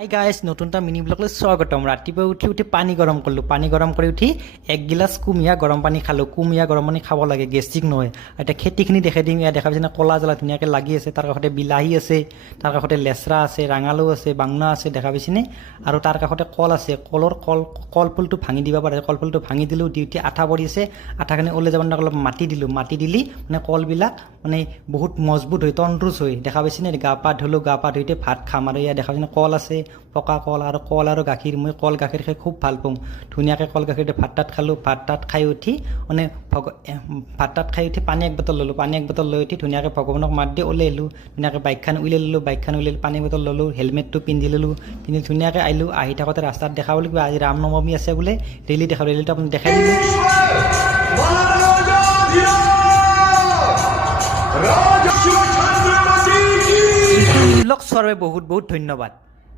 Hi guys নতুন এটা mini ব্লগলৈ স্বাগতম। ৰাতিপুৱা উঠি উঠি পানী গৰম কৰিলোঁ। পানী গৰম কৰি উঠি এক গিলাচ কুমিয়া গৰম পানী খালোঁ। কুমিয়া গৰম পানী খাব লাগে গেষ্ট্ৰিক নহয়। এতিয়া খেতিখিনি দেখাই দিম। ইয়াত দেখা পাইছে ক'লা জ্বলা ধুনীয়াকৈ লাগি আছে। তাৰ কাষতে বিলাহী আছে, তাৰ কাষতে লেচৰা আছে, ৰাঙালাও আছে, বাংনা আছে, দেখা পাইছেনে? আৰু তাৰ কাষতে কল আছে। কলৰ কল কলফুলটো ভাঙি দিব পাৰে। কলফুলটো ভাঙি দিলোঁ দি উঠি আঠা পৰি আছে। আঠাখিনি ওলাই যাব অলপ মাটি দিলোঁ। মাটি দিলি মানে কলবিলাক মানে বহুত মজবুত হয় তন্দ্ৰুজ হয় দেখা পাইছেনে গা পা ধুলোঁ, গা পা ধুইতে ভাত খাম আৰু ইয়াত দেখা পাইছেনে কল আছে, পকা কল আৰু কল আৰু গাখীৰ। মই কল গাখীৰ খাই খুব ভালো পাওঁ। ধুনীয়াকৈ কল গাখীৰ দি ভাত তাত খালোঁ। ভাত তাত খাই উঠি মানে ভগ ভাত তাত খাই উঠি পানী এক বটল ল'লোঁ। পানী এক বটল লৈ উঠি ধুনীয়াকৈ ভগৱানক মাত দি ওলাই আহিলোঁ। ধুনীয়াকৈ বাইকখন উলিয়াই ল'লোঁ। বাইকখন উলিয়াই পানী বটল ল'লোঁ। হেলমেটটো পিন্ধি ল'লোঁ। পিন্ধি ধুনীয়াকৈ আহিলোঁ। আহি থাকোঁতে ৰাস্তাত দেখা বুলি কিবা আজি ৰাম নৱমী আছে বোলে। ৰেলী দেখাওঁ ৰেলীটো আপুনি দেখাই দিলোঁ লগ সর্বে বহুত বহুত ধন্যবাদ।